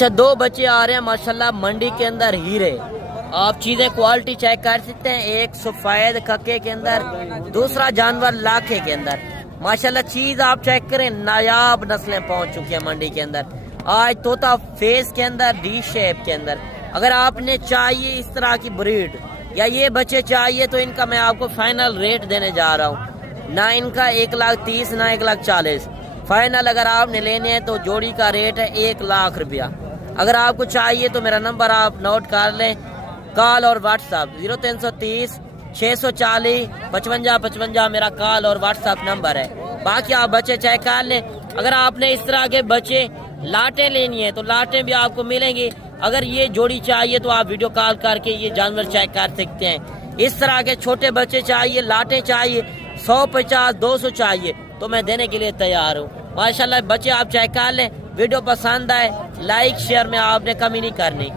اچھا 2 بچے آ رہے ہیں ماشاءاللہ منڈی کے اندر ہیرے. آپ چیزیں کوالٹی چیک کر سکتے ہیں. ایک سفید ککے کے اندر, دوسرا جانور لاکھے کے اندر. ماشاءاللہ چیز آپ چیک کریں, نایاب نسلیں پہنچ چکی ہیں منڈی کے اندر. آج طوطا فیس کے اندر, ڈی شیپ کے اندر. اگر آپ نے چاہیے اس طرح کی بریڈ یا یہ بچے چاہیے تو ان کا میں آپ کو فائنل ریٹ دینے جا رہا ہوں. نہ ان کا 1,30,000 نہ 1,40,000. فائنل اگر آپ نے لینے ہیں تو جوڑی کا ریٹ ہے 1,00,000 روپیہ. اگر آپ کو چاہیے تو میرا نمبر آپ نوٹ کر لیں. کال اور واٹس ایپ 0330 640 55 55 میرا کال اور واٹس ایپ نمبر ہے. باقی آپ بچے چیک کر لیں. اگر آپ نے اس طرح کے بچے لاٹیں لینی ہے تو لاٹیں بھی آپ کو ملیں گی. اگر یہ جوڑی چاہیے تو آپ ویڈیو کال کر کے یہ جانور چیک کر سکتے ہیں. اس طرح کے چھوٹے بچے چاہیے, لاٹیں چاہیے, 150 200 چاہیے تو میں دینے کے لیے تیار ہوں. ماشاءاللہ بچے آپ چیک کر لیں. ویڈیو پسند آئے لائک شیئر میں آپ نے کمی نہیں کرنی.